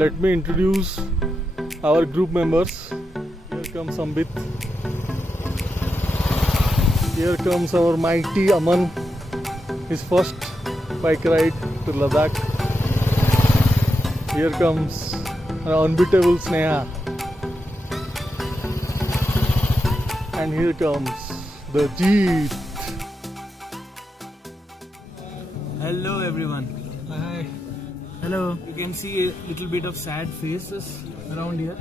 let me introduce our group members. Here comes Ambit. Here comes our mighty Aman. His first bike ride to Ladakh. Here comes our unbeatable Sneha. And here comes the Jeet. Hello everyone. Hi. Hello. You can see a little bit of sad faces around here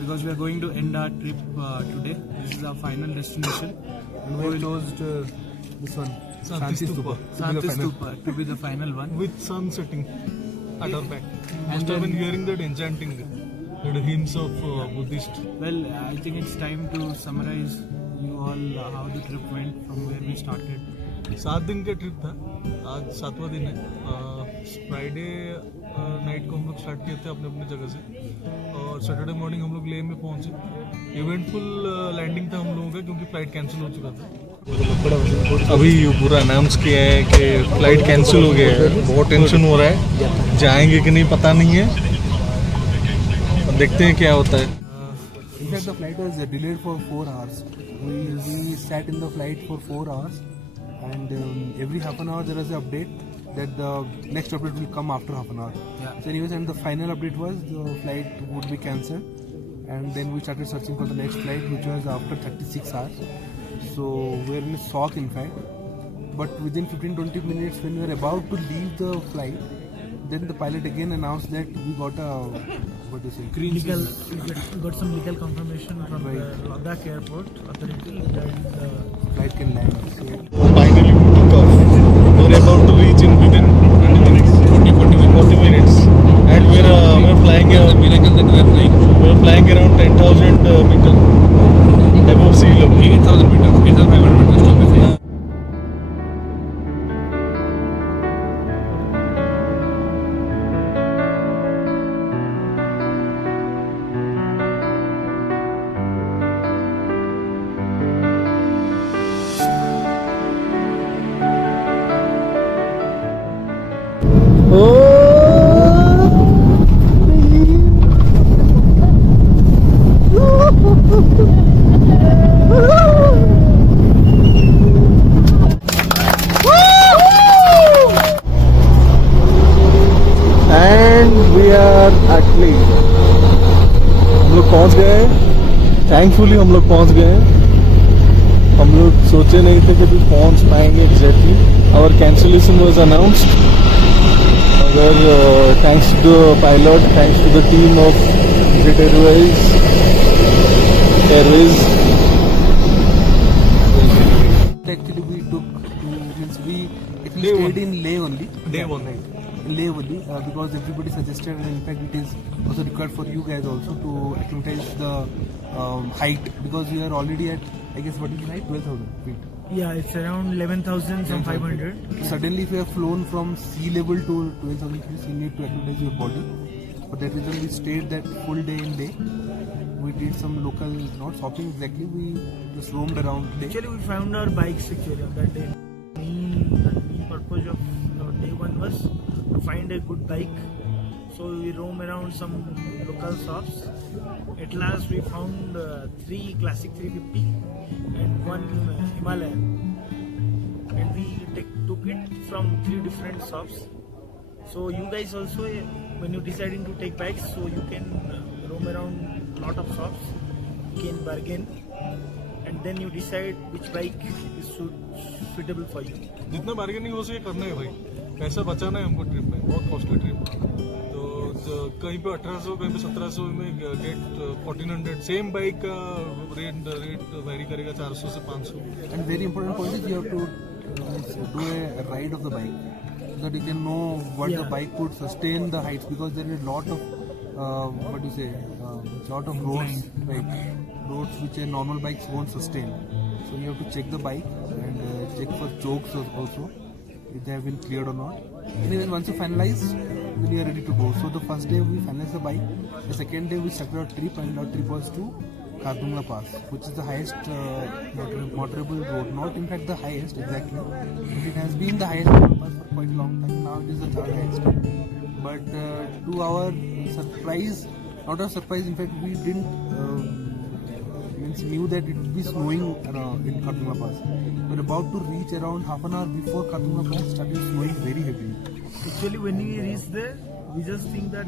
because we are going to end our trip today. This is our final destination. And we chose this one, Shanti Stupa. Shanti Stupa to be the final one. With sun setting at our back. And Must have been then- hearing that enchanting, the hymns of Buddhist. Well, I think it's time to summarize you all how the trip went from where we started. 7 दिन का trip था. आज 7वां दिन है. Friday night को हम लोग start किए थे अपने अपने जगह से और सैटरडे मॉर्निंग हम लोग लेह में पहुंचे. इवेंटफुल लैंडिंग था हम लोगों का क्योंकि फ्लाइट कैंसिल हो चुका था. अभी ये पूरा अनाउंस किया है कि फ्लाइट कैंसिल हो गया है. बहुत टेंशन हो रहा है. जाएंगे कि नहीं पता नहीं है. देखते हैं क्या होता है. In fact, the flight was delayed for 4 hours. We sat in the flight for 4 hours, and every half an hour there was an update that the next update will come after half an hour. Yeah. So anyways, and the final update was the flight would be cancelled, and then we started searching for the next flight, which was after 36 hours. So we were in a shock, in fact. But within 15-20 minutes, when we were about to leave the flight, then the pilot again announced that we got a Legal, We got some legal confirmation from Right. the Ladakh airport authority that flight can land. So, Finally we took off. We're about to reach in within 20 minutes. 40 minutes. And we're flying we're flying around 10,000 meter above sea level. 8,000 meters. 8,500 meters to be fair. And we are actually हम लोग पहुंच गए. Thankfully हम लोग पहुंच गए. हम लोग सोचे नहीं थे कि भी पहुंच पाएंगे exactly. Our cancellation was announced. मगर thanks to the pilot, thanks to the team of Jet Airways. actually we took means we actually stayed in Leh only. Day one. In Leh only because everybody suggested, and in fact it is also required for you guys also to acclimatize the height, because we are already at, I guess, what is the height? 12,000 feet. yeah, it's around 11,500. Suddenly if you have flown from sea level to 12,000 feet, you need to acclimatize your body. For that reason we stayed that full day in Leh. We did some local, not shopping exactly, we just roamed around Leh. Actually, we found our bikes actually on that day. The main purpose of day one was to find a good bike. So we roam around some local shops. At last, we found 3 Classic 350 and 1 Himalayan. And we took it from 3 different shops. So you guys also, when you deciding to take bikes, so you can roam around lot of shops, you can bargain, and then you decide which bike is suitable for you. जितना bargaining हो सके करना है भाई. पैसा बचाना है हमको ट्रिप में. बहुत कॉस्टली ट्रिप. तो कहीं पे 1800, कहीं पे 1700 में गेट 1400. सेम बाइक का रेट वेरी करेगा 400 से 500. And very important point is you have to do a ride of the bike so that you can know what the Yeah. bike could sustain the heights, because there is a lot of lot of roads, right? Roads which a normal bikes won't sustain. So you have to check the bike and check for chokes also, if they have been cleared or not. Anyway, once you finalize, then you are ready to go. So the first day we finalized the bike. The second day we started our trip, and our trip was to Khardungla Pass, which is the highest motorable road. Not in fact the highest exactly, but it has been the highest motorable pass for quite a long time. Now it is the third highest. but to our surprise, not a surprise, in fact, we didn't knew that it would be snowing in Khardungla Pass. We're about to reach around half an hour before Khardungla Pass started snowing very heavily. Actually, when we reached there, we just think that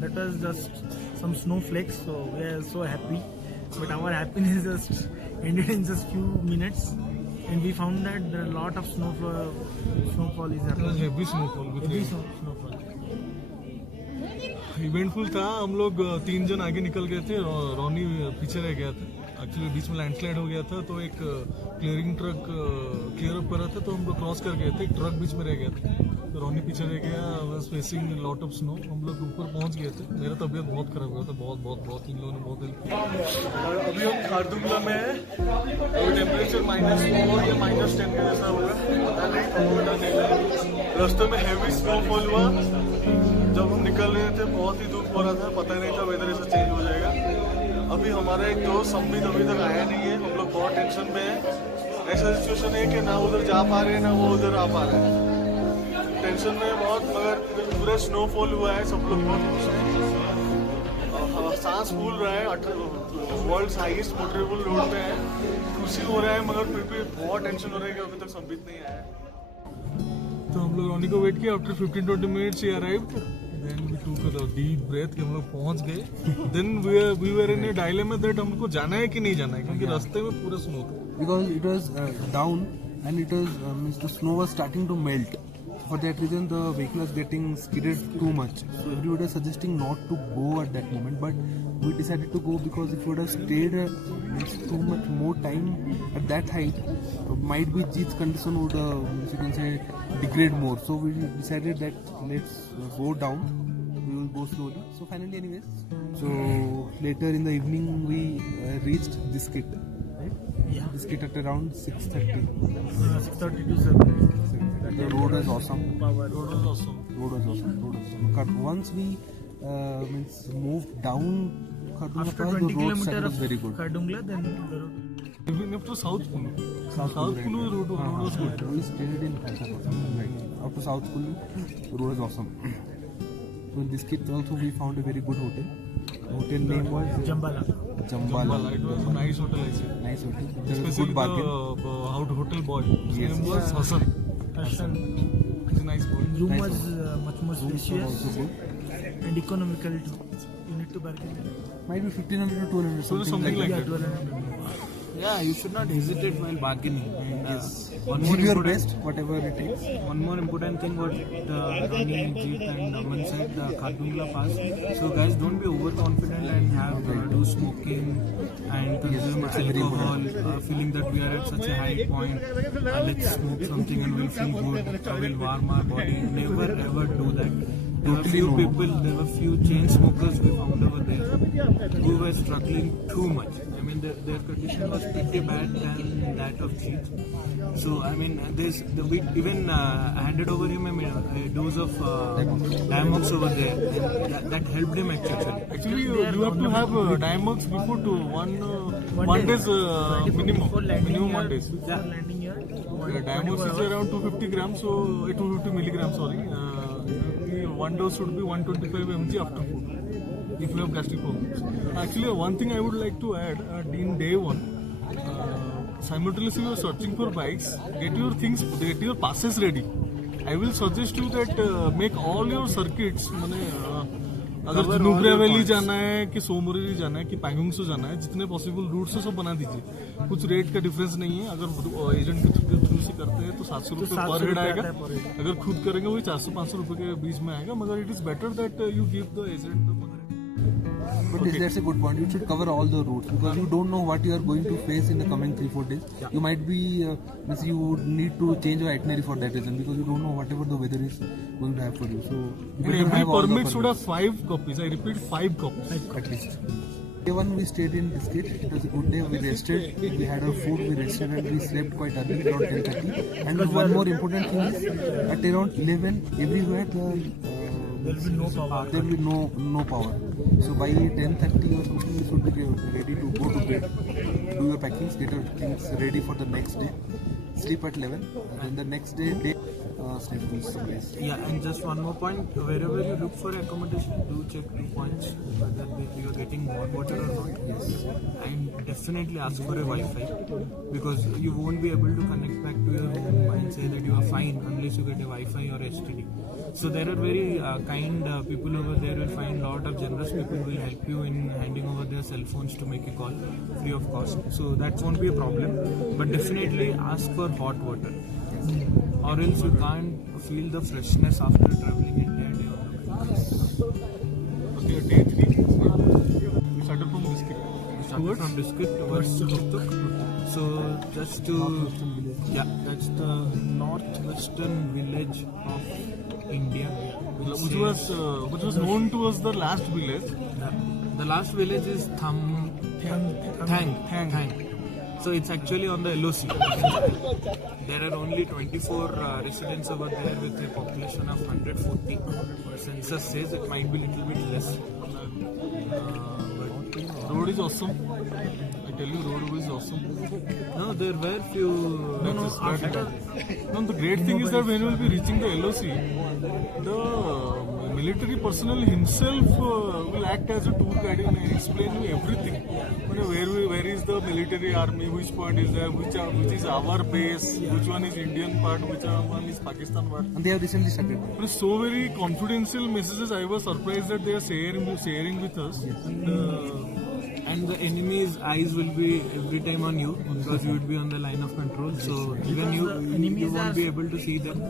that was just some snowflakes, so we are so happy. But our happiness just ended in just few minutes, and we found that there are a lot of snowfall is It was happening. heavy snowfall with Heavy rain. snowfall. Eventful था. हम लोग 3 जन आगे निकल गए थे, रोनी पीछे रह गया था. एक्चुअली बीच में लैंडस्लाइड हो गया था, तो एक क्लियरिंग ट्रक क्लियर अप कर रहा था, तो हम लोग क्रॉस कर गए थे. एक ट्रक बीच में रह गया था, तो रोनी पीछे रह गया. Was facing lot of snow. हम लोग ऊपर पहुंच गए थे. मेरा तबीयत बहुत खराब हुआ था, बहुत इन लोगों ने बहुत हेल्प किया. और अभी हम खारदुंगला में है. अभी टेम्परेचर -4 या -10 के जैसा होगा, पता नहीं, थर्मोमीटर नहीं लगा. रास्ते में हैवी स्नोफॉल हुआ. जब हम निकल रहे थे बहुत ही धूप हो रहा था, पता ही नहीं था वेदर ऐसा चेंज हो जाएगा. अभी हमारा एक दोस्त संबित अभी तक आया नहीं है. हम लोग बहुत टेंशन में है. ऐसा सिचुएशन है कि ना उधर जा पा रहे हैं, ना वो उधर आ पा रहे हैं. टेंशन में है बहुत, मगर पूरा स्नोफॉल हुआ है. सब लोग बहुत खुश हैं. सांस फूल रहा है. वर्ल्ड हाईएस्ट मोटरेबल रोड पे है. खुशी हो रहा है, मगर फिर भी बहुत टेंशन हो रहा है कि अभी तक संबित नहीं आया. तो हम लोग रोनी को वेट किया. आफ्टर 15-20 मिनट्स ही arrived. Then we took a deep breath कि हम लोग पहुंच गए. Then we were in a dilemma that हमको जाना है कि नहीं जाना है, क्योंकि रास्ते में पूरा स्नो था. Because it was down and it was means the snow was starting to melt. For that reason, the vehicle was getting skidded too much. So everybody was suggesting not to go at that moment, but we decided to go because if we would have stayed means too much more time at that height, might be Jeet's condition would you can say degrade more. So we decided that let's go down. We will go slowly. So finally, anyways, so later in the evening we reached Diskit. Yeah. Diskit at around 6:30. 6:30 to 7. The road was awesome. Power. Road was awesome. Road was awesome. But once we means moved down Khardungla After Pass, 20 the road side kilometers was of very good. Khardungla, then the road. Even after South Pune. South Pune road was good. We stayed in Hyderabad. Right. After South Pune, the road was awesome. So in this kit also we found a very good hotel. The hotel name was Jambala. Jambala. It was a nice hotel, I say. Nice hotel. There was a Especially good bargain. the hotel boy. His Yes. name was Hassan. Hassan. He's a nice boy. Room Nice was much more Rooms were spacious also good. and economical too. You need to bargain. Might be 1,500 to 200 So something like Yeah, that. 1200. Yeah, you should not hesitate while bargaining. And, one more Give your important- best, whatever it takes. One more important thing what Ronnie, Jeet and Aman said, the Khardungla Pass. So guys, don't be overconfident and have do smoking and consume that's a very alcohol, feeling that we are at such a high point. Let's smoke something and we'll feel good. We'll warm our body. Never ever do that. There were few people, there were few chain smokers we found over there who were struggling too much. I mean, their condition was pretty bad than that of Jeet. So I mean, we even handed over him a dose of Diamox over there. And that helped him actually. Actually, you have to have Diamox before to one day's minimum. Before landing Minimum here, 1 days. Before landing here, Diamox is around 250 grams, so 250 milligrams, sorry. One dose should be 125 mg after food if you have gastric problems. Actually, one thing I would like to add in day one, simultaneously you are searching for bikes, get your things, get your passes ready. I will suggest you that make all your circuits. अगर Nubra valley जाना है कि सोमोरी जाना है कि पैंगोंग से जाना है, जितने पॉसिबल रूट से सब बना दीजिए. कुछ रेट का डिफरेंस नहीं है. अगर एजेंट के थ्रू से करते हैं तो 700 रुपये पर हेड आएगा. अगर खुद करेंगे वही 400-500 रुपये के बीच में आएगा. मगर it is better that you give the agent the. But that's a good point. You should cover all the routes because you don't know what you are going to face in the coming 3-4 days. You might be, you would need to change your itinerary for that reason because you don't know whatever the weather is going to have for you. So you better Every have all the permit should have permits, 5 copies. I repeat, 5 copies. at least. Day one we stayed in Diskit. It was a good day. We rested. We had our food. We rested and we slept quite early, around 10:30. And one more important thing is, at around 11, everywhere there will be no power. there will be no power. So by 10:30 or something, you should be ready to go to bed. Do your packings, get your things ready for the next day. Sleep at 11. And then the next day state police supplies. Yeah, and just one more point. Wherever you look for accommodation, do check 2 points whether you are getting hot water or not. Yes. And definitely ask for a Wi-Fi, because you won't be able to connect back to your home and say that you are fine unless you get a Wi-Fi or STD. So there are very kind people over there. Will find lot of generous people will help you in handing over their cell phones to make a call free of cost. So that won't be a problem. But definitely ask for hot water, or else you can't feel the freshness after traveling entire day on the bike. Okay, day 3. We started from Biscuit. We started from District towards Tuktuk. So just to that's the northwestern village of India, Which was known to us the last village. the last village is Thang. So it's actually on the LOC. There are only 24 residents over there with a population of 140. Census says it might be a little bit less. But Road is awesome. I tell you, road is awesome. no, there were few. No, the great thing is that when we will be reaching the LOC, the military personnel himself will act as a tour guide and explain you everything. Where is the military army, which point is there, which is our base, which one is Indian part, which one is Pakistan part. And they have recently started. But it's so very confidential messages. I was surprised that they are sharing with us. And the enemy's eyes will be every time on you, because you would be on the line of control. So even you won't be able to see them.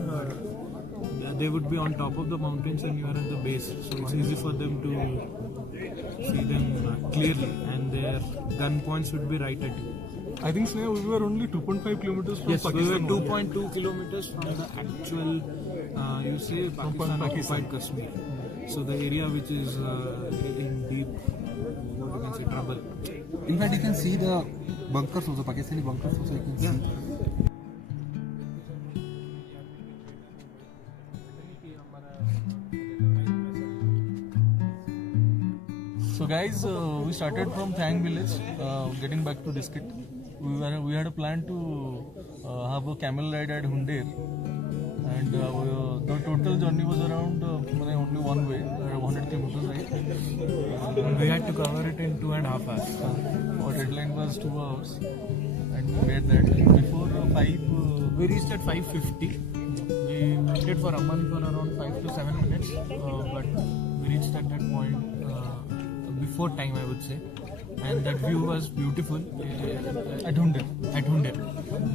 They would be on top of the mountains and you are at the base. So it's easy for them to see them clearly, and their gun points would be right at you. I think Sneha, we were only 2.5 kilometers from Yes, we were Pakistan. 2.2 kilometers from the actual, Pakistan occupied Kashmir. So the area which is in deep, what you can say, trouble. In fact, you can see the bunkers also, Pakistani bunkers also. You can see. So guys, we started from Thang village, getting back to Diskit. We had a plan to have a camel ride at Hundeer, and the total journey was around only one way, 100 kilometers, right? We had to cover it in 2.5 hours. Our deadline was 2 hours, and we made that before 5. We reached at 5:50. We waited for Aman for around 5 to 7 minutes, but we reached at that point before time, I would say. And that view was beautiful At Hundeer. And we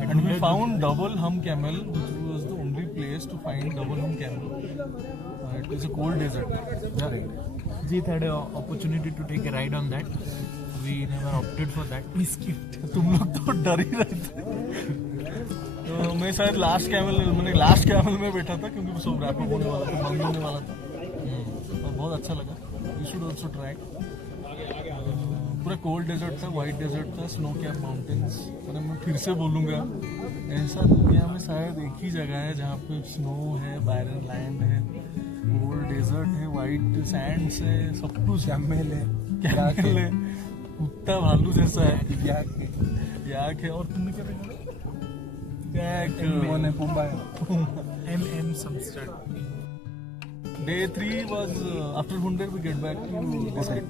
Hundeer. found double hum camel, which was the only place to find double hum camel. It was a cold desert. Jeet had an opportunity to take a ride on that. We never opted for that. We skipped. तुम लोग तो डर ही रहे थे। तो मैं शायद last camel में बैठा था, क्योंकि सब रैप अप होने वाला था, बंद होने वाला था, और बहुत अच्छा लगा। You should also try. पूरा कोल्ड डेजर्ट था, वाइट डेजर्ट था, स्नो कैप माउंटेन्स। और मैं फिर से बोलूँगा, ऐसा दुनिया में शायद एक ही जगह है जहाँ पे स्नो है, बैरन लैंड है, कोल्ड डेजर्ट है, वाइट सैंड्स है, सब कुछ कैमल है, कुत्ता भालू जैसा है, याक है। और तुमने क्या देखा? Day 3 was after Hundeer we get back to Diskit.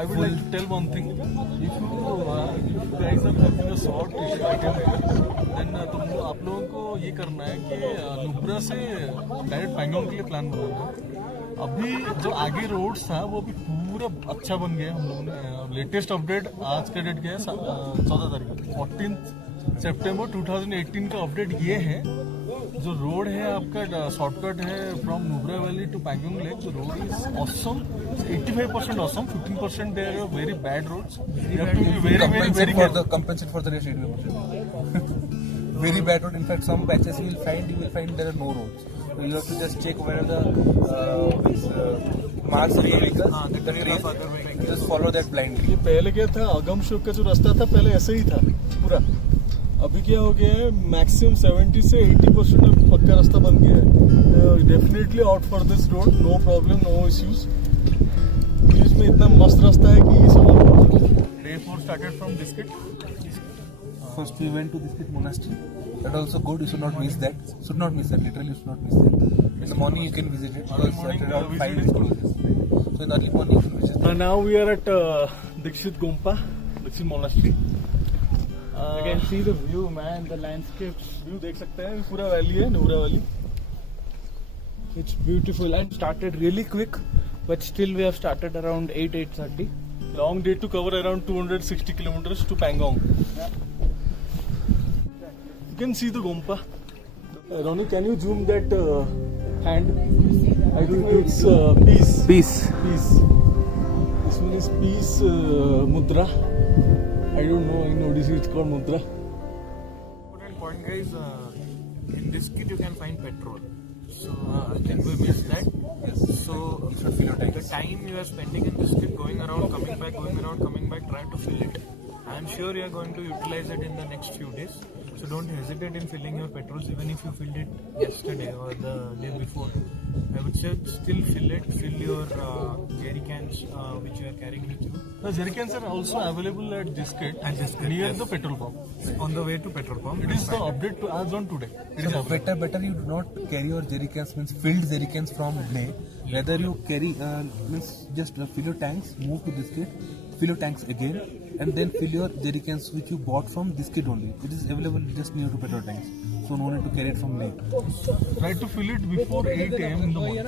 I would like to tell one thing. If you guys are having a short itinerary, then आप लोगों को ये करना है कि नुब्रा से डायरेक्ट पैंगोंग के लिए प्लान बनाना है। अभी जो आगे रोड्स था वो भी पूरा अच्छा बन गया। हम लोगों ने लेटेस्ट अपडेट आज का डेट गया है 14 तारीख 14 सितंबर 2018 का अपडेट ये है। जो रोड है आपका शॉर्टकट है from Nubra Valley to Pangong Lake. The road is awesome, 85% awesome, 15% there are very bad roads. You have to be very compensate for the rest 80%. Very bad road. In fact, some patches you will find there are no roads. So you have to just check where the marks of the vehicles. Just follow that blindly. ये पहले क्या था, अगम शुक का जो रास्ता था पहले ऐसे ही था पूरा। अभी क्या हो गया है, मैक्सिमम 70 से 80% पक्का रास्ता बन गया है। Definitely out for this road, no problem, no issues. इसमें इतना मस्त रास्ता है कि ये सब day 4 started from Diskit. First we went to Diskit Monastery. That also good. You should not miss that. Literally, you should not miss that. In the morning you can visit it because at around 5 it closes. So in early morning you can visit. Now we are at Dikshit Gompa, Dikshit Monastery. You can see the view, man. The landscapes. View देख सकते हैं, पूरा valley है, Nubra valley. It's beautiful and started really quick, but still we have started around 8:30. Long day to cover, around 260 kilometers to Pangong. You can see the Gompa. Ronnie, can you zoom that hand? I think it's peace. Peace. Peace. This one is peace mudra. I don't know. In Odissi it's called mudra. Important point, guys. In this kit you can find petrol. So can we miss that? Yes. So You should fill your the tanks. time you are spending in this kit, going around, coming back, going around, coming back, try to fill it. I am sure you are going to utilize it in the next few days. So don't hesitate in filling your petrols, even if you filled it yesterday or the day before. I would say still fill it. Fill your jerry cans which you are carrying with you. The jerry cans are also available at Diskit, near the petrol pump. On the way to petrol pump. It is the update to as on today. It is So available. better you do not carry your jerry cans, means filled jerry cans from Leh. Rather you carry means just fill your tanks, move to Diskit, fill your tanks again, and then fill your jerry cans which you bought from Diskit only. It is available just near to petrol tanks, so no need to carry it from Leh. Try to fill it before 8 AM in the morning,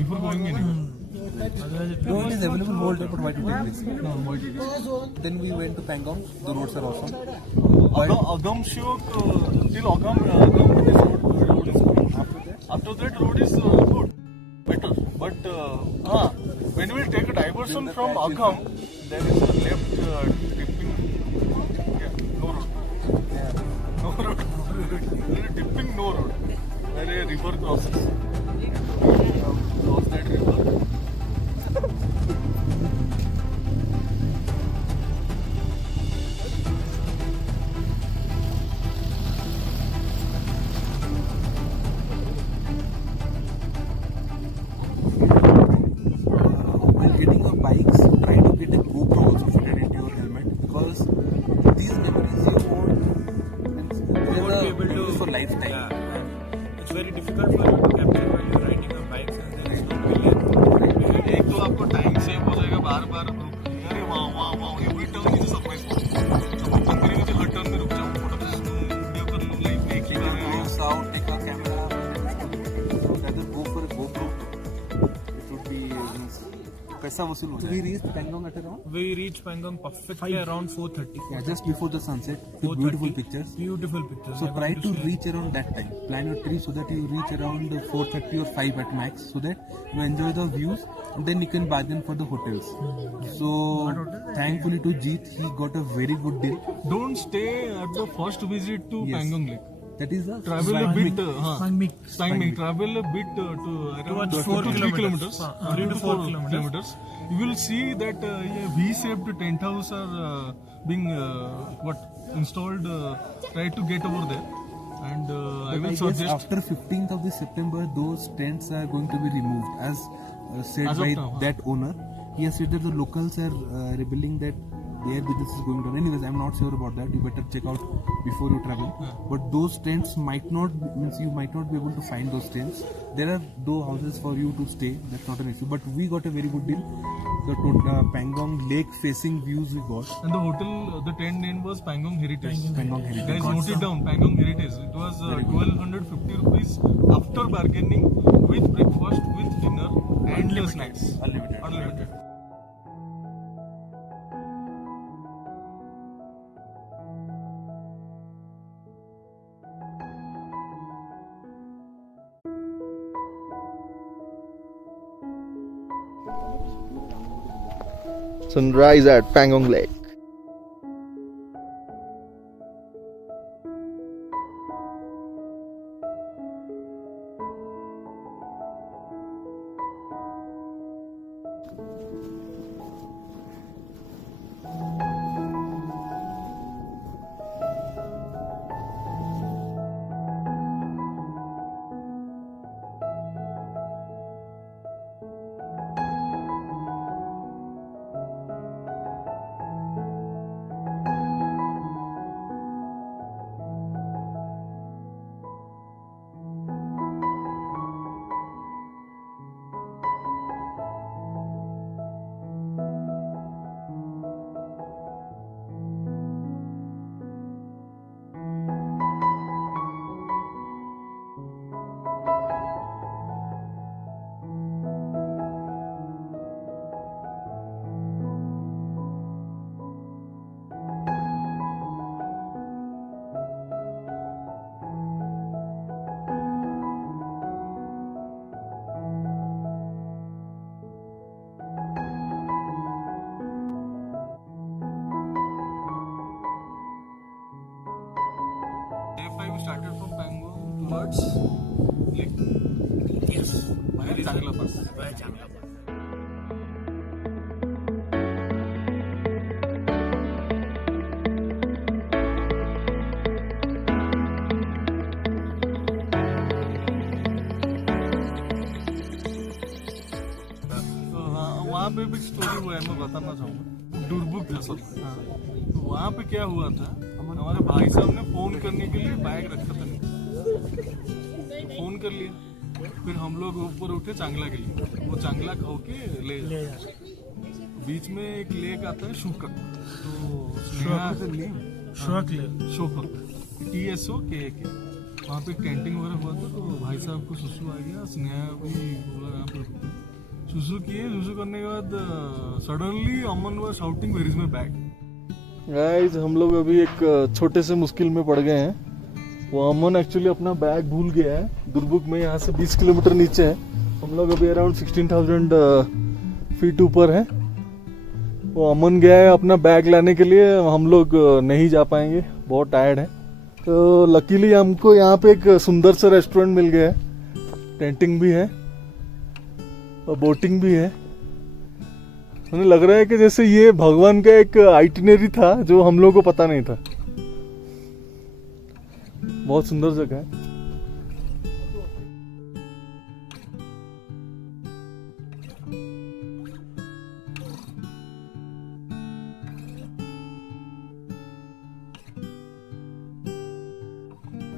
before going anywhere. No, it is available whole day, but why to take risk? No, avoid it. Then we went to Pangong. The roads are awesome. Agam Shiok till Agam this road is good. After that road is good, better. But when we take a diversion from Agam, there is a left dipping. Yeah, no road. No road. There is dipping, no road. Where a river crosses. Cross that river. While getting your bikes, try to get a GoPro also fitted into your helmet because these memories you won't be able to for lifetime. Yeah, and it's very difficult for you to capture while you're riding your bikes and there is no pillar. एक तो आपको time save हो जाएगा, बार बार अरे वाह वाह वाह every turn is surprise. अपन करेंगे तो हर टर्न में रुक जाऊं, फोटो वीडियो कर लूं, लाइव एक ही बार Goes out, take a camera. So rather go for a GoPro. It would be पैसा वसूल हो जाएगा. We reached Pangong at around We reached Pangong perfectly around 4:30. just before the sunset with beautiful pictures. Beautiful pictures. So I try want to share. reach around that time. Plan your trip so that you reach around 4:30 or 5 at max, so that you enjoy the views and then you can bargain for the hotels. So thankfully to Jeet, he got a very good deal. Don't stay at the first visit to Yes. Pangong Lake. That is a Travel a bit. Spangmik. Travel a bit to around Towards 4 to 3 kilometers. 3 to 4 kilometers. You will see that V-shaped tent house are being installed. Try to get over there, and I will I guess suggest. after 15th of this September, those tents are going to be removed, as said As of by now, that owner. He has said that the locals are rebuilding that their business is going down. Anyways, I'm not sure about that. You better check out before you travel. But those tents might not means you might not be able to find those tents. There are though houses for you to stay. That's not an issue. But we got a very good deal. The Pangong Lake facing views we got. And the hotel, the tent name was Pangong Heritage. Pangong Heritage. Guys, note it down. Pangong Heritage. It was 1250 rupees after bargaining with breakfast, with dinner, and the snacks. Unlimited. Sunrise at Pangong Lake. Day 5 started from Pangong towards Lake. Yes. Very चांगला पास. Very चांगला पास. वहाँ पे भी story हुआ है, मैं बताना चाहूँगा. दुर्बुक था सब. तो वहाँ पे क्या हुआ था, हमारे भाई साहब ने फोन करने के लिए बैग रखा था नहीं, तो फोन कर लिया. फिर हम लोग ऊपर उठे चांगला के लिए. वो चांगला खाओ के ले बीच में एक लेक आता है शूकक. तो शोकक TSOKK. वहाँ पे कैंटीन वगैरह हुआ था. तो भाई साहब को सुसु आ गया. स्नेहा भी बोला यहाँ पे सुसु किए. सुसु करने के बाद suddenly Aman was shouting where is my bag. Guys, हम लोग अभी एक छोटे से मुश्किल में पड़ गए हैं. वो अमन एक्चुअली अपना बैग भूल गया है दुर्बुक में. यहाँ से 20 किलोमीटर नीचे है. हम लोग अभी अराउंड 16,000 फीट ऊपर है. वो अमन गया है अपना बैग लाने के लिए. हम लोग नहीं जा पाएंगे, बहुत टायर्ड है. तो लकीली हमको यहाँ पे एक सुंदर सा रेस्टोरेंट मिल गया है. टेंटिंग भी है और बोटिंग भी है. मुझे लग रहा है कि जैसे ये भगवान का एक आइटिनरी था जो हम लोगों को पता नहीं था. बहुत सुंदर जगह है.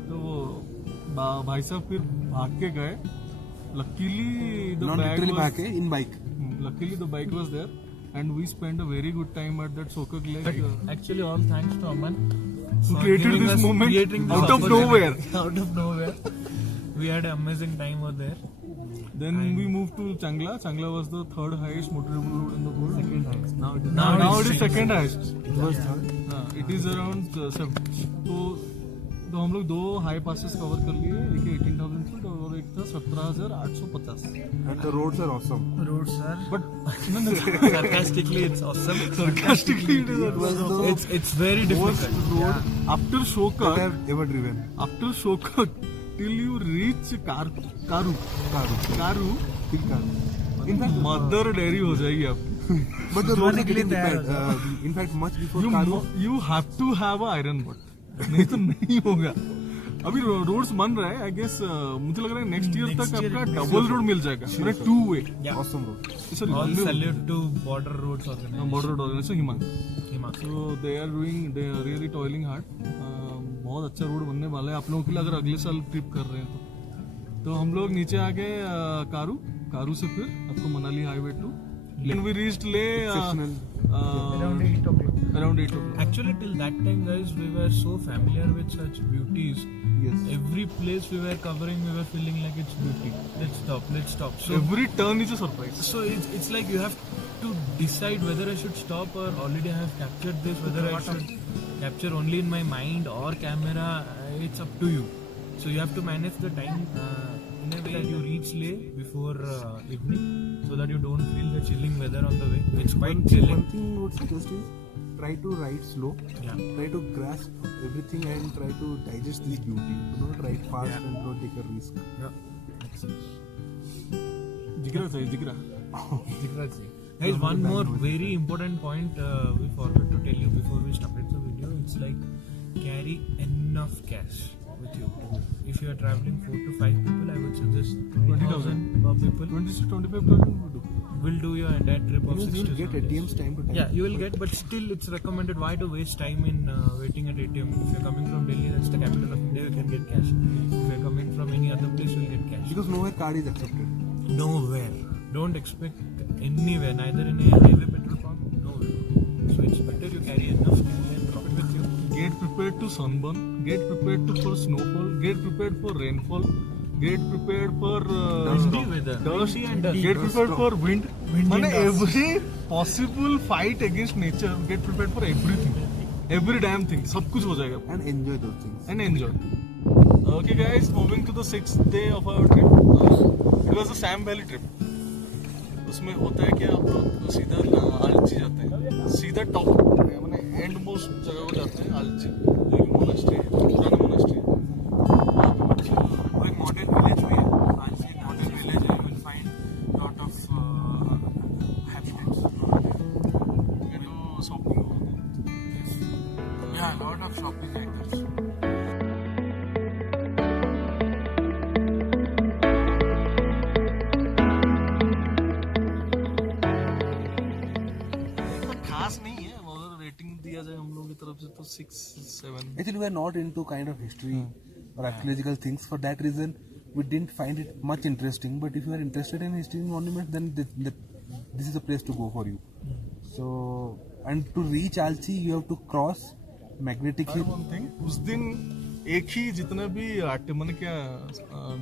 तो वो भाई साहब फिर भाग के गए. Luckily the Not bag literally back, was in bike. luckily the bike was there and we spent a very good time at that Sokak Lake. Actually, all thanks to Aman. Who for created giving this us- moment creating this out of opportunity. nowhere. Out of nowhere. We had an amazing time over there. Then we moved to Changla. Changla was the third highest motorable road in the world. Second highest. Now Now it is second highest. It was third. It is around 7. तो हम लोग 2 high passes cover कर लिए. एक 18,000 feet और एक था 17,850. And the roads are awesome. Roads are. But Sarcastically, it's awesome. sarcastically it is awesome. It's very Worst difficult. road after That I Shokak. have ever driven. After Shokak till you reach Karu. Big car. In fact, mother dairy हो जाएगी आपकी. but the roads are जाने के लिए getting तैयार repaired. In fact, much before Karu. You have to have a iron butt. नहीं तो नहीं होगा. अभी रोड्स बन रहा है आई गेस, मुझे लग रहा है नेक्स्ट ईयर तक year आपका डबल रोड मिल जाएगा, मतलब 2 वे। Awesome road. All salute to border roads organization. Border road से Himang, Himanshu. so they are really toiling hard. बहुत अच्छा रोड बनने वाला है आप लोगों के लिए अगर अगले साल ट्रिप कर रहे हैं तो हम लोग नीचे आ गए कारू से फिर आपको Manali highway to we reached Leh Around 8 o'clock. around 8 o'clock. Actually, till that time, guys, we were so familiar with such beauties. Yes. Every place we were covering, we were feeling like it's beauty. Let's stop. So, Every turn is a surprise. so it's like you have to decide whether I should stop or already I have captured this, whether I should capture only in my mind or camera. It's up to you. So you have to manage the time in a way that you reach Leh before evening, so that you don't feel the chilling weather on the way. It's quite One chilling. thing I would suggest is try to ride slow. Yeah. Try to grasp everything and try to digest this beauty. Do not ride fast and do not take a risk. जिगरा चाहिए जिगरा। Guys, one more very important point we forgot to tell you before we started the video. It's like carry enough cash with you. If you are traveling 4 to 5 people, I would suggest 20,000 per people 20 to 25,000 will do. will do your entire trip of You 6 will to get 7 days. ATMs time to time. Yeah, you will get, but still it's recommended. Why to waste time in waiting at ATM? If you're coming from Delhi, that's the capital of India, you can get cash. If you're coming from any other place, you'll get cash. Because nowhere card is accepted. Nowhere. Don't expect anywhere, neither in a highway petrol pump, nowhere. So it's better you carry enough cash and drop it with you. Get prepared to sunburn, get prepared for snowfall, get prepared for rainfall, get prepared for Windy weather. dust, Windy and get prepared for wind. and dust. Every possible fight against nature, get prepared for everything. Every damn thing, सब कुछ हो जाएगा And enjoy those things. and enjoy. Okay guys, moving to the 6th day of our trip. It was a Sam Valley trip. उसमें होता है कि आप लोग सीधा आलची जाते हैं, सीधा टॉप मैंने एंड मोस्ट जगह को जाते हैं आलची, जो कि मोनास्ट्री है, पुराना मोनास्ट्री है। वहाँ पे कुछ वो एक मॉडर्न विलेज भी है, आज एक मॉडर्न विलेज है, you will find lot of habitats. तो शॉपिंग होता है। Yeah, lot of shopping items. खास नहीं है, अगर रेटिंग दिया जाए हम लोग की तरफ से तो 6-7। Actually, we are not into kind of history or archaeological things. For that reason, we didn't find it much interesting. But if you are interested in history monuments, then this is a place to go for you. So, and to reach Alchi, you have to cross Magnetic Hill. One thing, उस दिन एक ही जितना भी मन क्या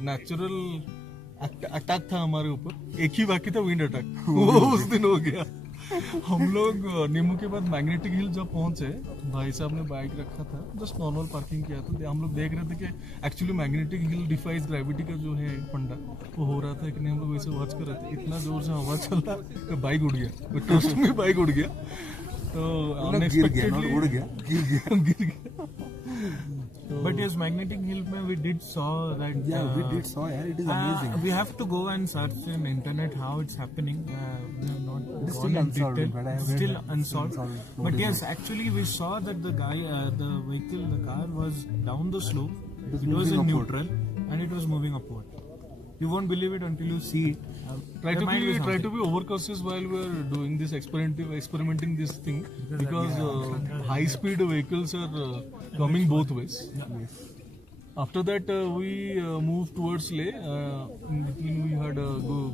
natural attack था हमारे ऊपर, एक ही बाकी था विंड अटैक। वो उस दिन हो गया। हम लोग नीमू के बाद मैग्नेटिक हिल जब पहुंचे, भाई साहब ने बाइक रखा था, जस्ट नॉर्मल पार्किंग किया था, हम लोग देख रहे थे कि actually magnetic hill defies gravity का जो है फंडा वो हो रहा था कि नहीं, हम लोग वैसे वॉच कर रहे थे, इतना जोर से हवा चल रहा कि बाइक उड़ गया, ट्रस्ट में बाइक उड़ गया। तो गिर गया, not उड़ गया, गिर गया। गिर गया। But yes, Magnetic Hill में we did saw that. Yeah, we did saw. Yeah, it is amazing. We have to go and search in internet how it's happening. We have not It is gone still in unsolved, detail. but I have read Still that. unsolved. Unsolved. But yes, actually we saw that the guy, the vehicle, the car was down the slope. It was It was moving in upward. neutral and it was moving upward. You won't believe it until you see it. Try There might be to something. be overcautious while we are doing this experimenting this thing, because high speed vehicles are coming both ways. Yes. After that we moved towards Leh. In between we had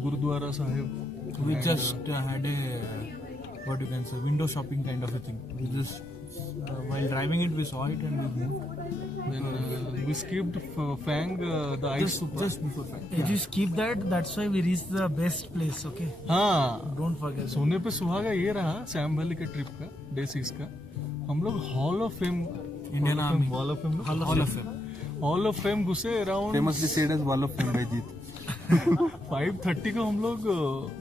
Gurudwara Sahib. We just had a what you can say window shopping kind of a thing. We just while driving it we saw it and we moved. Then we skipped Fang, the ice super. Just before Fang. If you skip that, that's why we reached the best place. Okay, हाँ, don't forget. सोने पे सुहागा ये रहा Sam valley के trip का, day 6 का। हम लोग hall of fame, Indian Army. Hall of fame, hall of fame घुसे around Famously said as Wall of Fame by Jeet. 5:30 को हम लोग,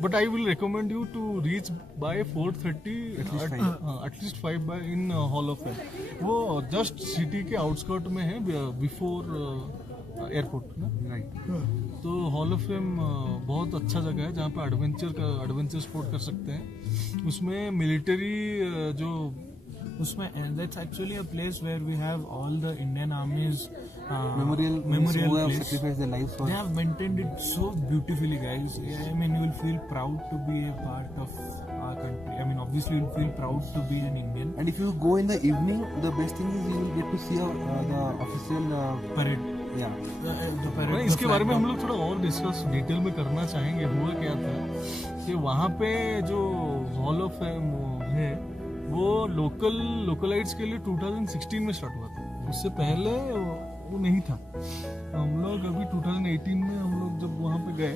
but I will recommend you to reach by 4:30, At least 5. 5 by in Hall of Fame. वो just city के outskirt में है, before airport ना। Right. तो हॉल ऑफ फेम बहुत अच्छा जगह है जहाँ पे एडवेंचर स्पोर्ट कर सकते हैं। उसमें मिलिट्री जो उसमें that's actually a place where we have all the Indian armies memorial who have place. sacrificed their lives for. They have maintained it so beautifully, guys. I mean, you will feel proud to be a part of our country. I mean, obviously, you will feel proud to be an Indian. And if you go in the evening, the best thing is you will get to see the official Parade. yeah. The parade. नहीं, इसके बारे में हम लोग थोड़ा और discuss detail में करना चाहेंगे। हुआ क्या था कि वहाँ पे जो हॉल ऑफ फेम है वो लोकलाइट्स के लिए 2016 में स्टार्ट हुआ था, उससे पहले वो नहीं था। हम लोग अभी 2018 में हम लोग जब वहाँ पे गए,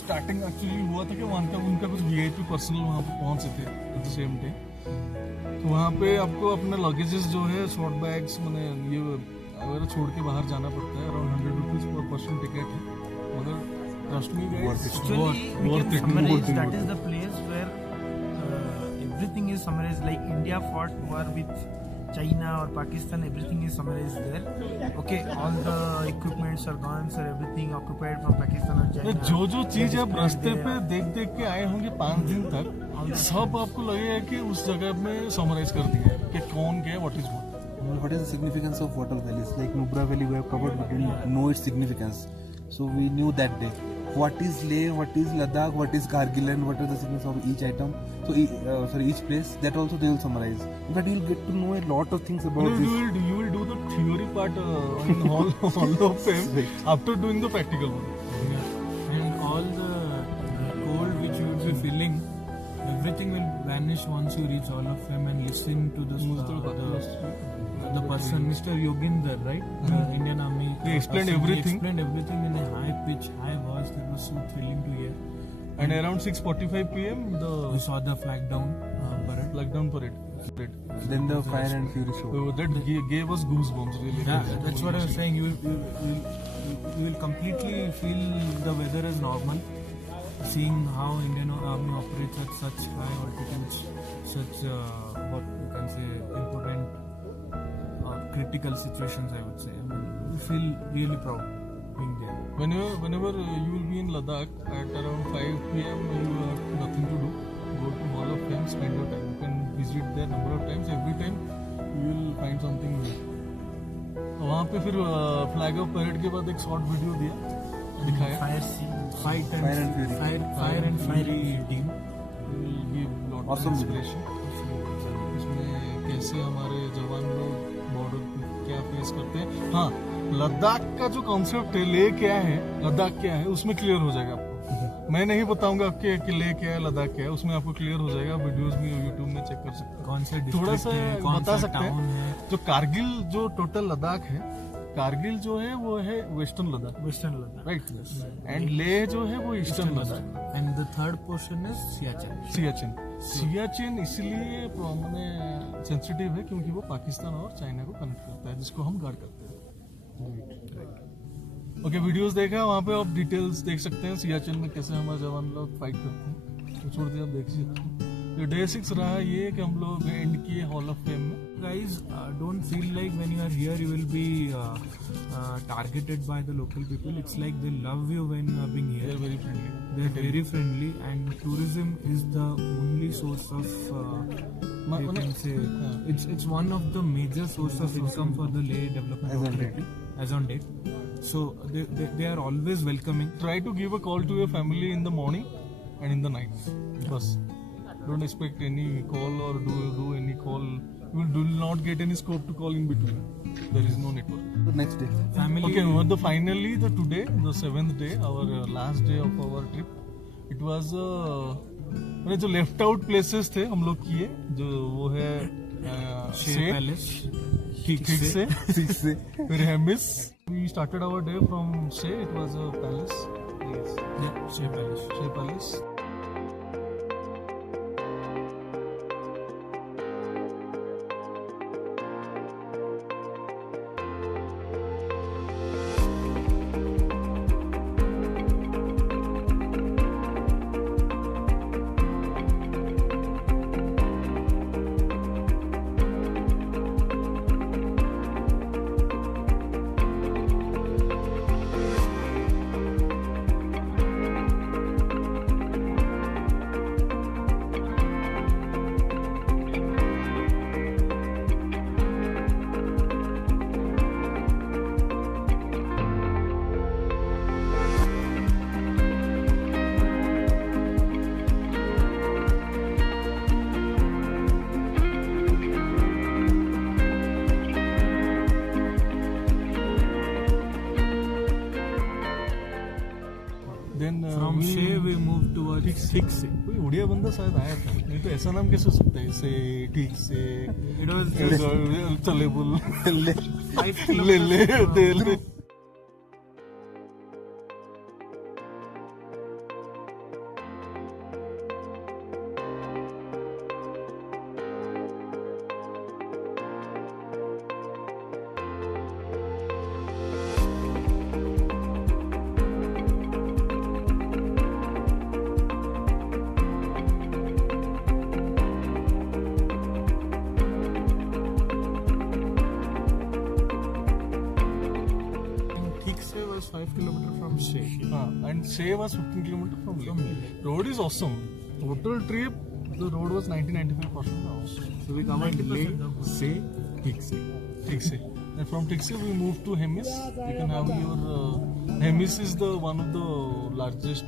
स्टार्टिंग एक्चुअली हुआ था कि वहाँ का उनका कुछ VIP पर्सनल वहाँ पे पहुँचे थे एट द सेम डे। तो वहाँ पे आपको अपने लगेजेस जो है शॉर्ट बैग्स मैंने ये वगैरह छोड़ के बाहर जाना पड़ता है। Around 100 rupees per person ticket है, मगर trust me guys, Actually, we can summarize that is the place where everything is summarized. Like India fought war with China or Pakistan, everything is summarized there. Okay, all the equipments or guns or everything occupied from Pakistan or China. जो जो चीज that is आप placed रास्ते there. पे देख देख के आए होंगे 5 दिन तक, सब आपको लगेगा कि उस जगह में समराइज कर दिया है कि कौन क्या है, what is what. What is the significance of water valleys? Like Nubra Valley, we have covered, we didn't know its significance. So we knew that day. What is Leh, what is Ladakh, what is Kargil, and what is the significance of each item? So, each place, that also they will summarize. In fact, you will get to know a lot of things about You this. will do the theory part in Hall of Fame after doing the practical one. Yeah. And all the cold which you will be feeling, everything will vanish once you reach all of them and listen to the person, Mr. Yoginder, right? Indian Army. He explained person. everything. He explained everything in a high pitch, high voice. That was so thrilling to hear. And around 6:45 p.m. We the saw the flag down parade. lockdown parade. Then the Fire and Fury show. So that gave us goosebumps really. Yeah, that's what I was saying. You will completely feel the weather as normal, seeing how Indian Army operates at such high altitudes, such what you can say important critical situations. I would say. I mean, you feel really proud being there. Whenever you will be in Ladakh at around 5 p.m. you have nothing to do. Go to Hall of Fame, spend your time. You can visit there number of times. Every time you will find something new. तो वहाँ पे फिर flag of parade के बाद एक short video दिखाया। Fire scene. Fire and Fury. Fire and Fury team. will give lot of Awesome. inspiration. इसमें कैसे हमारे जवान लोग बॉर्डर पे क्या फेस करते हैं। हाँ, लद्दाख का जो कॉन्सेप्ट है, ले क्या है, लद्दाख क्या है, उसमें क्लियर हो जाएगा आपको। मैं नहीं बताऊंगा आपके कि ले क्या है, लद्दाख क्या है, उसमें आपको क्लियर हो जाएगा। वीडियोस भी यूट्यूब में चेक कर सकते कौन से हैं। थोड़ा सा district है, कौन बता सा सकते town हैं, है। जो कारगिल जो टोटल लद्दाख है, कारगिल जो है वो है western Ladakh, Western Ladakh. Right, and ले जो है वो eastern Ladakh. And the third portion is Siachen. Siachen इसलिए मैंने सेंसिटिव है क्योंकि वो पाकिस्तान और चाइना को कनेक्ट करता है, जिसको हम गार्ड करते हैं। ओके, वीडियोस देखा, वहाँ पे आप डिटेल्स देख सकते हैं सियाचिन में कैसे हमारे जवान लोग फाइट करते हैं। तो छोड़ दिया, आप देख सकते हैं। तो डे 6 रहा ये कि हम लोग एंड किए हॉल ऑफ फेम में। Guys, don't feel like when you are here you will be targeted by the local people. It's like they love you when you are being They here. are very friendly. They're very friendly, and tourism is the only source of you can say it's one of the major source of income for the Leh Development As on Authority as on date. So they are always welcoming. Try to give a call to your family in the morning and in the night. Bas. Don't expect any call or do any call. You will do not get any scope to call in between. There is no network. The next day. Family. Okay, but finally today, the 7th day, our last day of our trip, it was मैंने जो left out places थे हम लोग किए, जो वो है Shea Palace. ठीक से Six day. फिर Hemis. We started our day from Shea. It was a palace. Yes. Yeah, Shea Palace. Shea Palace. Then From Say we moved towards Thick Say. कोई उड़िया बंदा शायद आया था, नहीं तो ऐसा नाम कैसे हो सकता है? से ठीक से It was चले बोल 5 ले ले दे ले. Thick Say was 5 kilometers from Say. And Say was 15 kilometers from Leh. Road is awesome. Total trip, the road was 90-95% awesome. So we covered Leh, Say, Thick Say. Tikse. And from Tikse we moved to Hemis. You can have your Hemis is the one of the largest,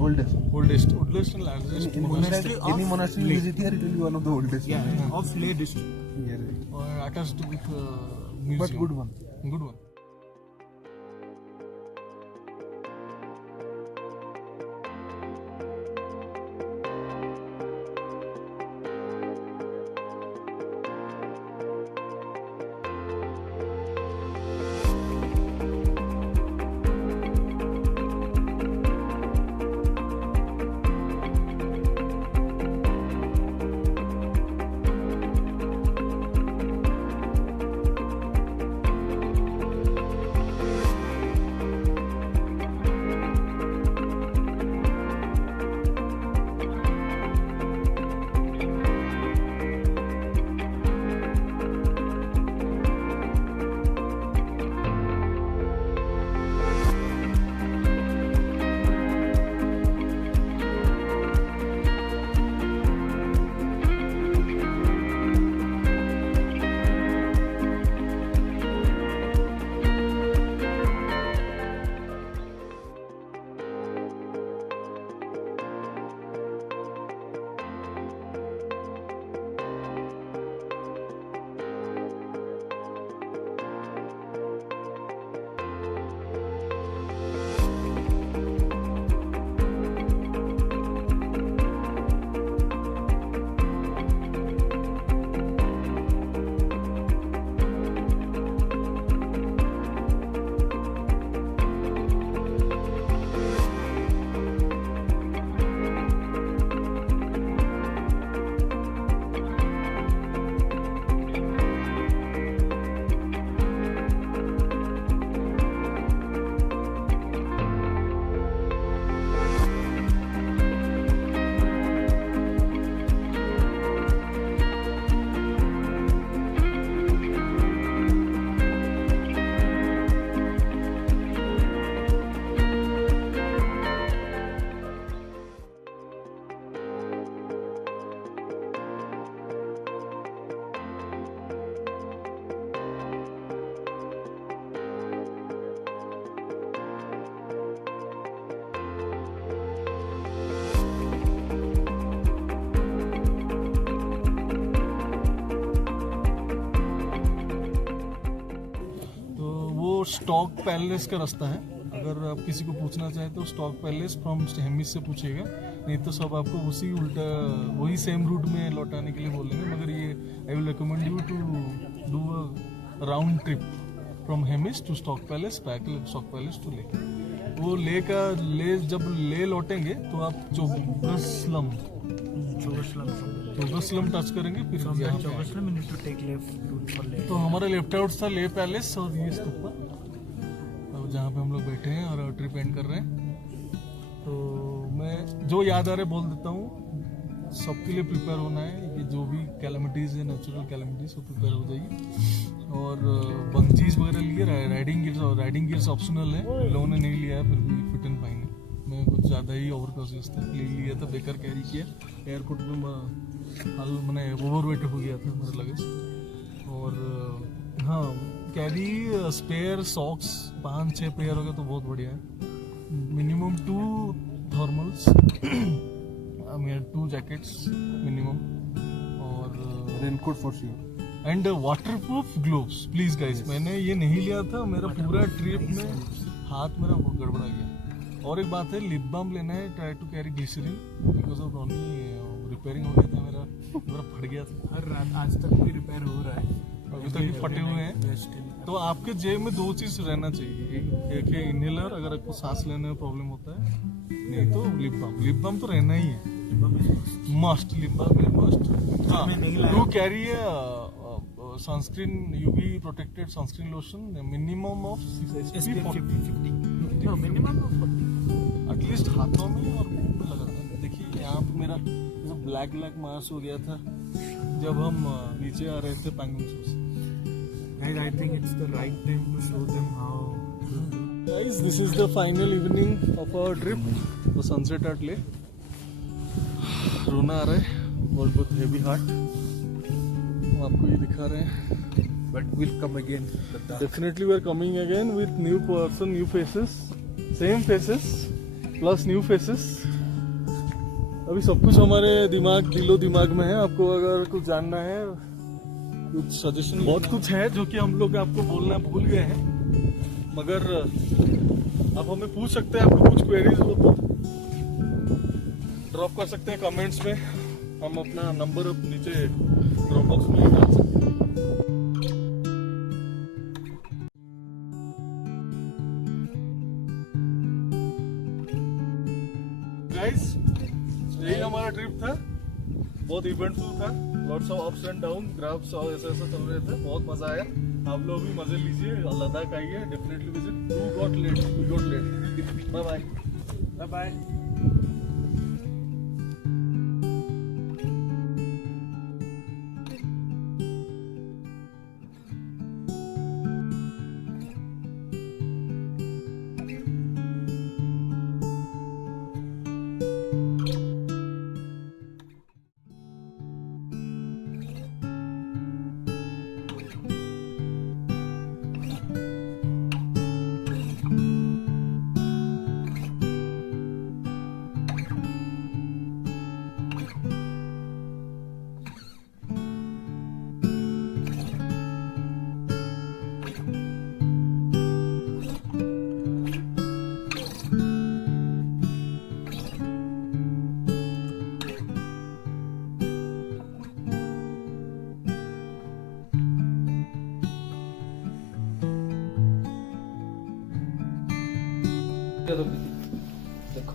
Oldest. oldest and largest monastery Any monastery you visit here, it will be one of the oldest. Yeah, of Leh district. Yeah, right. attached with museum. But good one. Good one. Stock palace का रास्ता है। अगर आप किसी को पूछना चाहें तो स्टॉक पैलेस फ्रॉम हेमिस से पूछिएगा, नहीं तो सब आपको उसी उल्टा वही सेम रूट में लौटाने के लिए बोलेंगे। मगर ये I will recommend you to do a round trip from Hemis to Stok Palace, back Stok Palace to Leh. वो ले जब ले लौटेंगे तो आप चौगसलम टच करेंगे, फिर यहाँ पे आएंगे। तो हमारा लेफ्ट आउट था ले पैलेस और ये स्तूपा, तो जहाँ पे हम लोग बैठे हैं और ट्रिप एंड कर रहे हैं। तो मैं जो याद आ रहा है बोल देता हूँ, सबके लिए प्रिपेयर होना है कि जो भी कैलेमिटीज़ है, नेचुरल कैलेमिटीज़, वो प्रिपेयर हो जाइए। और बंजीज वगैरह लिए, राइडिंग गियर्स ऑप्शनल है, लोगों ने नहीं लिया है फिर भी फिट एंड फाइन है। मैं कुछ ज़्यादा ही ओवर कॉशियस था, ले लिया था, बेकार कैरी किया। एयरपोर्ट में मैंने ओवरवेट हो गया था मेरा लगेज। और हाँ, कैरी स्पेयर सॉक्स 5-6 पेयर हो गए तो बहुत बढ़िया है। मिनिमम 2 थर्मल्स, 2 जैकेट्स मिनिमम, और raincoat for sure and waterproof gloves please guys. मैंने ये नहीं लिया था, मेरा पूरा ट्रिप में हाथ मेरा बहुत गड़बड़ा गया। और एक बात है, लिप बाम लेना है, try to carry glycerine because of Ronnie repairing हो गया था, मेरा फट गया था। हर रात आज तक भी रिपेयर हो रहा है, अभी तक भी फटे हुए हैं। तो आपके जेब में 2 चीज रहना चाहिए, एक है इनहेलर अगर आपको सांस लेने में प्रॉब्लम होता है, नहीं तो लिप बाम तो रहना ही है, must, lip balm is must. हाँ, to carry sunscreen, UV protected sunscreen lotion, minimum of SPF 50 minimum at least हाथों में और मुंह पे लगाना है। देखिए यहाँ पे मेरा ब्लैक मार्क्स हो गया था जब हम नीचे आ रहे थे पैंगोंग से। Guys, I think it's the right time to show them how. Guys, this is the final evening of our trip, the sunset at Leh. रोना आ रहा है, बहुत हेवी हार्ट। हम आपको ये दिखा रहे हैं, But we'll come again. Definitely we are coming again with new person, new faces, same faces plus new faces. अभी सब कुछ हमारे दिलो दिमाग में है। आपको अगर कुछ जानना है, कुछ सजेशन, बहुत कुछ है जो कि हम लोग आपको बोलना भूल गए हैं, मगर आप हमें पूछ सकते हैं। आपको कुछ क्वेरीज हो तो ड्रॉप कर सकते हैं कमेंट्स में, हम अपना नंबर अब नीचे ड्रॉप बॉक्स में डाल सकते हैं। गाइस, यही हमारा ट्रिप था, बहुत इवेंटफुल था, lots of ups and down, graphs और ऐसा चल रहे थे, बहुत मजा आया। आप लोग भी मजे लीजिए, लद्दाख आइए, definitely visit. We got late. Bye bye.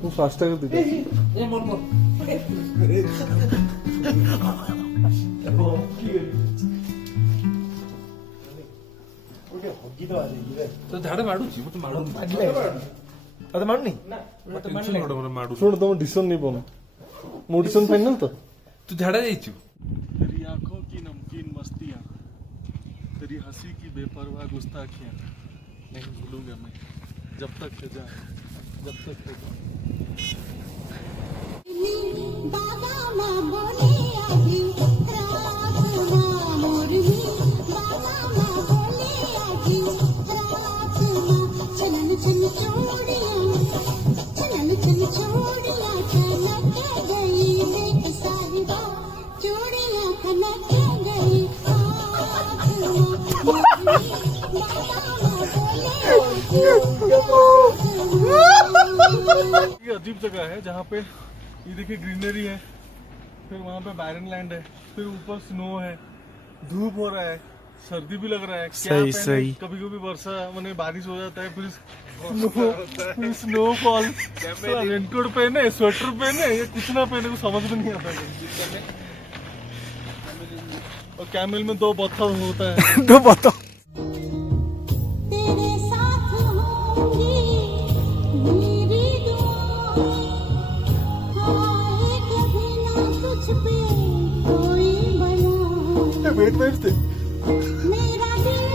तू फास्ट कर दीजिए। तो झाड माडूची मग माडून ಅದು ಮಾಡಿ ଶୁଣ, ତମ डिसीजन नहीं पाऊँ, मो डिसीजन फाइनल तो तू झाडा जायची तेरी आंखों की नमकीन मस्तियाँ, तेरी हंसी की बेपरवाह गुस्ताखियाँ नहीं भूलूंगा मैं, जब तक है जान, जब तक है जान। बाबा माँ बोले आजी रात माँ मोरनी, बाबा माँ बोले आजी रात माँ, चलन चल चूड़ियाँ, चलन चल चूड़ियाँ खनक गई, देख साहिबा चूड़ियाँ खनक गई, रात माँ मोरनी, बाबा माँ बोले आजी। ये अजीब जगह है जहाँ पे ये देखिए ग्रीनरी है, फिर वहाँ पे बैरन लैंड है, फिर ऊपर स्नो है, धूप हो रहा है, सर्दी भी लग रहा है। सही। कभी कभी वर्षा मैंने बारिश हो जाता है, फिर स्नोफॉल, रेनकोट पहने, स्वेटर पहने, ये कुछ ना पहने, कुछ समझ में नहीं आता है। और कैमल में 2 पत्थर होता है। तेरे साथ होंगी मेरी दुआएं, आए कभी ना तुझ पे कोई बला, वेट से मेरा दिल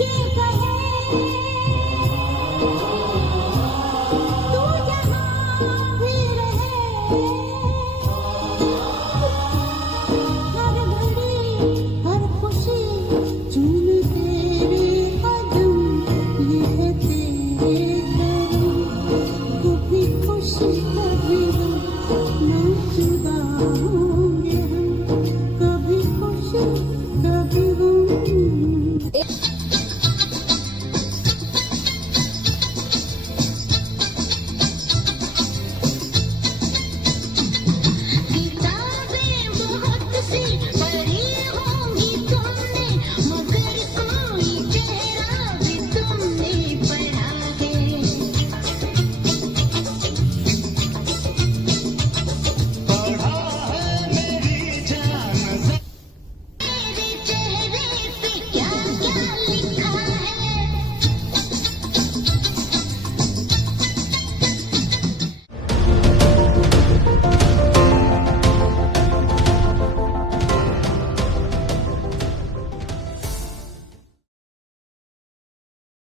ये कहे तू जहाँ भी रहे, हर घड़ी हर खुशी चूम तेरे कदम, ये है तेरे करम, कभी खुशी